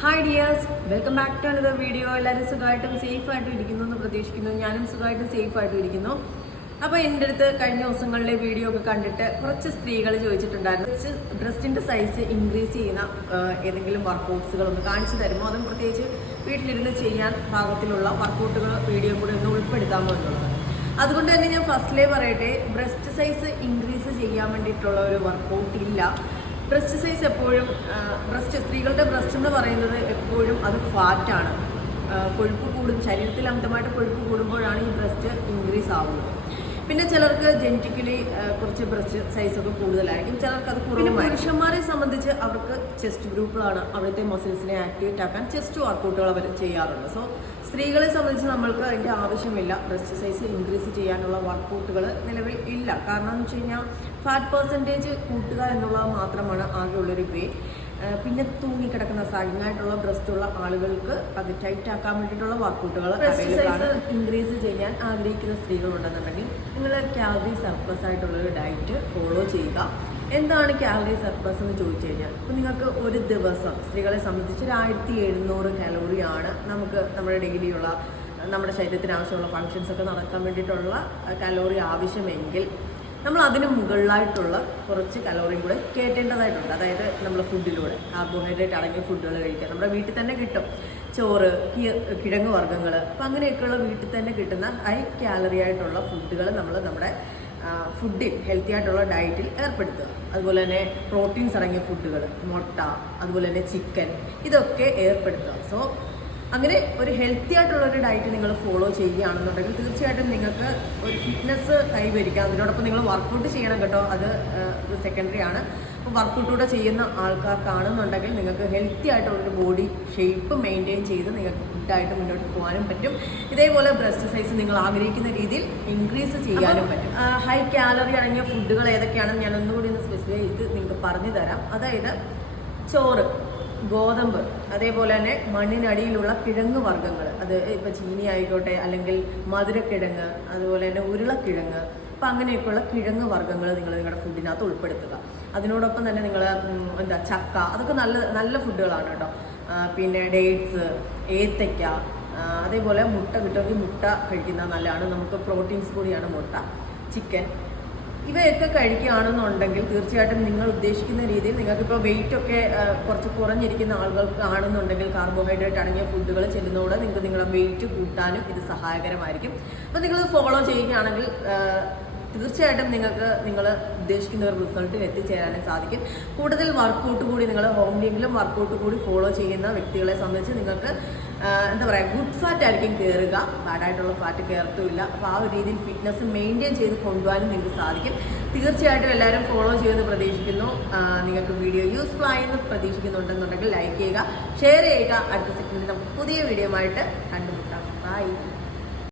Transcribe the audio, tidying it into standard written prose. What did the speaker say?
Hi dears, welcome back to another video. എല്ലാവരും സുഖമായിട്ടും സേഫായിട്ടും ഇരിക്കുന്നു എന്ന് പ്രതീക്ഷിക്കുന്നു. ഞാനും സുഖമായിട്ടും സേഫായിട്ടും ഇരിക്കുന്നു. അപ്പോൾ എൻ്റെ അടുത്ത് കഴിഞ്ഞ ദിവസങ്ങളിലെ വീഡിയോ ഒക്കെ കണ്ടിട്ട് കുറച്ച് സ്ത്രീകൾ ചോദിച്ചിട്ടുണ്ടായിരുന്നു, ബ്രസ്റ്റിൻ്റെ സൈസ് ഇൻക്രീസ് ചെയ്യുന്ന ഏതെങ്കിലും വർക്കൗട്ട്സുകളൊന്ന് കാണിച്ചു തരുമോ, അതും പ്രത്യേകിച്ച് വീട്ടിലിരുന്ന് ചെയ്യാൻ പാകത്തിലുള്ള വർക്കൗട്ടുകൾ വീഡിയോ കൂടി ഒന്ന് ഉൾപ്പെടുത്താമോ എന്നുള്ളത്. അതുകൊണ്ട് തന്നെ ഞാൻ ഫസ്റ്റിലേ പറയട്ടെ, ബ്രസ്റ്റ് സൈസ് ഇൻക്രീസ് ചെയ്യാൻ വേണ്ടിയിട്ടുള്ള ഒരു വർക്കൗട്ട് ഇല്ല. ബ്രസ്റ്റ് സൈസ് എപ്പോഴും സ്ത്രീകളുടെ ബ്രസ്റ്റ് എന്ന് പറയുന്നത് എപ്പോഴും അത് ഫാറ്റാണ്. കൊഴുപ്പ് കൂടും, ശരീരത്തിൽ അമിതമായിട്ട് കൊഴുപ്പ് കൂടുമ്പോഴാണ് ഈ ബ്രസ്റ്റ് ഇൻക്രീസ് ആവുന്നത്. പിന്നെ ചിലർക്ക് ജെനറ്റിക്കലി കുറച്ച് ബ്രസ്റ്റ് സൈസൊക്കെ കൂടുതലായിരിക്കും, ചിലർക്ക് അത് കുറവ്. പുരുഷന്മാരെ സംബന്ധിച്ച് അവർക്ക് ചെസ്റ്റ് ഗ്രൂപ്പിലാണ് അവിടുത്തെ മസിൽസിനെ ആക്ടിവേറ്റ് ആക്കാൻ ചെസ്റ്റ് വർക്കൗട്ടുകൾ അവർ ചെയ്യാറുണ്ട്. സോ സ്ത്രീകളെ സംബന്ധിച്ച് നമ്മൾക്ക് അതിൻ്റെ ആവശ്യമില്ല, ബ്രസ്റ്റ് സൈസ് ഇൻക്രീസ് ചെയ്യാനുള്ള വർക്കൗട്ടുകൾ നിലവിൽ ഇല്ല. കാരണം എന്ന് വെച്ച് കഴിഞ്ഞാൽ ഫാറ്റ് പെർസെൻറ്റേജ് കൂട്ടുക എന്നുള്ളത് മാത്രമാണ് ആകെയുള്ളൊരു വേ. പിന്നെ തൂങ്ങിക്കിടക്കുന്ന സാഗിങ്ങായിട്ടുള്ള ബ്രസ്റ്റുള്ള ആളുകൾക്ക് അത് ടൈറ്റ് ആക്കാൻ വേണ്ടിയിട്ടുള്ള വർക്കൗട്ടുകൾ സൈസ് ഇൻക്രീസ് ചെയ്യാൻ ആഗ്രഹിക്കുന്ന സ്ത്രീകളുണ്ടെന്നുണ്ടെങ്കിൽ നിങ്ങൾ കാലറി സർപ്ലസ് ആയിട്ടുള്ളൊരു ഡയറ്റ് ഫോളോ ചെയ്യുക. എന്താണ് കാലറി സർപ്ലസ് എന്ന് ചോദിച്ചു കഴിഞ്ഞാൽ, ഇപ്പോൾ നിങ്ങൾക്ക് ഒരു ദിവസം സ്ത്രീകളെ സംബന്ധിച്ച് 1700 കലോറിയാണ് നമുക്ക് നമ്മുടെ ഡെയിലിയുള്ള നമ്മുടെ ശരീരത്തിന് ആവശ്യമുള്ള ഫങ്ഷൻസ് ഒക്കെ നടക്കാൻ വേണ്ടിയിട്ടുള്ള കലോറി ആവശ്യമെങ്കിൽ നമ്മൾ അതിന് മുകളിലായിട്ടുള്ള കുറച്ച് കലോറിയും കൂടെ കയറ്റേണ്ടതായിട്ടുണ്ട്. അതായത് നമ്മൾ ഫുഡിലൂടെ കാർബോഹൈഡ്രേറ്റ് അടങ്ങിയ ഫുഡുകൾ കഴിക്കുക. നമ്മുടെ വീട്ടിൽ തന്നെ കിട്ടും, ചോറ്, കിഴങ്ങ് വർഗ്ഗങ്ങൾ, അപ്പം അങ്ങനെയൊക്കെയുള്ള വീട്ടിൽ തന്നെ കിട്ടുന്ന ഹൈ കാലറി ആയിട്ടുള്ള ഫുഡുകൾ നമ്മൾ നമ്മുടെ ഫുഡിൽ ഹെൽത്തി ആയിട്ടുള്ള ഡയറ്റിൽ ഏർപ്പെടുത്തുക. അതുപോലെ തന്നെ പ്രോട്ടീൻസ് അടങ്ങിയ ഫുഡുകൾ, മുട്ട, അതുപോലെ തന്നെ ചിക്കൻ, ഇതൊക്കെ ഏർപ്പെടുത്തുക. സോ അങ്ങനെ ഒരു ഹെൽത്തി ആയിട്ടുള്ള ഒരു ഡയറ്റ് നിങ്ങൾ ഫോളോ ചെയ്യുകയാണെന്നുണ്ടെങ്കിൽ തീർച്ചയായിട്ടും നിങ്ങൾക്ക് ഒരു ഫിറ്റ്നസ് കൈവരിക്കാം. അതിനോടൊപ്പം നിങ്ങൾ വർക്കൗട്ട് ചെയ്യണം കേട്ടോ, അത് സെക്കൻഡറി ആണ്. അപ്പോൾ വർക്കൗട്ടൂടെ ചെയ്യുന്ന ആൾക്കാർക്കാണെന്നുണ്ടെങ്കിൽ നിങ്ങൾക്ക് ഹെൽത്തി ആയിട്ടുള്ളൊരു ബോഡി ഷേപ്പ് മെയിൻറ്റെയിൻ ചെയ്ത് നിങ്ങൾക്ക് ഫുഡായിട്ട് മുന്നോട്ട് പോകാനും പറ്റും. ഇതേപോലെ ബ്രസ്റ്റ് സൈസ് നിങ്ങൾ ആഗ്രഹിക്കുന്ന രീതിയിൽ ഇൻക്രീസ് ചെയ്യാനും പറ്റും. ഹൈ കാലറി അടങ്ങിയ ഫുഡുകൾ ഏതൊക്കെയാണെന്ന് ഞാൻ ഒന്നുകൂടി ഒന്ന് സ്പെസിഫൈ ചെയ്ത് നിങ്ങൾക്ക് പറഞ്ഞു തരാം. അതായത് ചോറ്, ഗോതമ്പ്, അതേപോലെ തന്നെ മണ്ണിനടിയിലുള്ള കിഴങ്ങ് വർഗ്ഗങ്ങൾ, അത് ഇപ്പോൾ ചീനി ആയിക്കോട്ടെ, അല്ലെങ്കിൽ മധുരക്കിഴങ്ങ്, അതുപോലെ തന്നെ ഉരുളക്കിഴങ്ങ്, അപ്പം അങ്ങനെയൊക്കെയുള്ള കിഴങ്ങ് വർഗ്ഗങ്ങൾ നിങ്ങൾ നിങ്ങളുടെ ഫുഡിനകത്ത് ഉൾപ്പെടുത്തുക. അതിനോടൊപ്പം തന്നെ നിങ്ങൾ ചക്ക, അതൊക്കെ നല്ല നല്ല ഫുഡുകളാണ് കേട്ടോ. പിന്നെ ഡേറ്റ്സ്, ഏത്തയ്ക്ക, അതേപോലെ മുട്ട കിട്ടുമെങ്കിൽ മുട്ട കഴിക്കുന്നത് നല്ലതാണ്. നമുക്ക് പ്രോട്ടീൻസ് കൂടിയാണ് മുട്ട, ചിക്കൻ, ഇവയൊക്കെ കഴിക്കുകയാണെന്നുണ്ടെങ്കിൽ തീർച്ചയായിട്ടും നിങ്ങൾ ഉദ്ദേശിക്കുന്ന രീതിയിൽ നിങ്ങൾക്കിപ്പോൾ വെയിറ്റൊക്കെ കുറച്ച് കുറഞ്ഞിരിക്കുന്ന ആളുകൾക്കാണെന്നുണ്ടെങ്കിൽ കാർബോഹൈഡ്രേറ്റ് അടങ്ങിയ ഫുഡുകൾ ചെല്ലുന്നതോടെ നിങ്ങൾക്ക് നിങ്ങളുടെ വെയിറ്റ് കൂട്ടാനും ഇത് സഹായകരമായിരിക്കും. അപ്പോൾ നിങ്ങൾ ഫോളോ ചെയ്യുകയാണെങ്കിൽ തീർച്ചയായിട്ടും നിങ്ങൾക്ക് നിങ്ങൾ ഉദ്ദേശിക്കുന്ന ഒരു റിസൾട്ടിൽ എത്തിച്ചേരാനും സാധിക്കും. കൂടുതൽ വർക്കൗട്ട് കൂടി നിങ്ങൾ ഹോംലിയെങ്കിലും വർക്കൗട്ട് കൂടി ഫോളോ ചെയ്യുന്ന വ്യക്തികളെ സംബന്ധിച്ച് നിങ്ങൾക്ക് എന്താ പറയുക, ഗുഡ് ഫാറ്റ് ആയിരിക്കും കയറുക, ബാഡായിട്ടുള്ള ഫാറ്റ് കയറത്തുമില്ല. അപ്പോൾ ആ ഒരു രീതിയിൽ ഫിറ്റ്നസ് മെയിൻറ്റെയിൻ ചെയ്ത് കൊണ്ടുപോകാനും നിങ്ങൾക്ക് സാധിക്കും. തീർച്ചയായിട്ടും എല്ലാവരും ഫോളോ ചെയ്യുമെന്ന് പ്രതീക്ഷിക്കുന്നു. നിങ്ങൾക്ക് വീഡിയോ യൂസ്ഫുൾ ആയെന്ന് പ്രതീക്ഷിക്കുന്നുണ്ടെന്നുണ്ടെങ്കിൽ ലൈക്ക് ചെയ്യുക, ഷെയർ ചെയ്യുക. അടുത്ത സെക്കൻഡിൽ നമുക്ക് പുതിയ വീഡിയോ ആയിട്ട് കണ്ടുമുട്ടാം. ബൈ.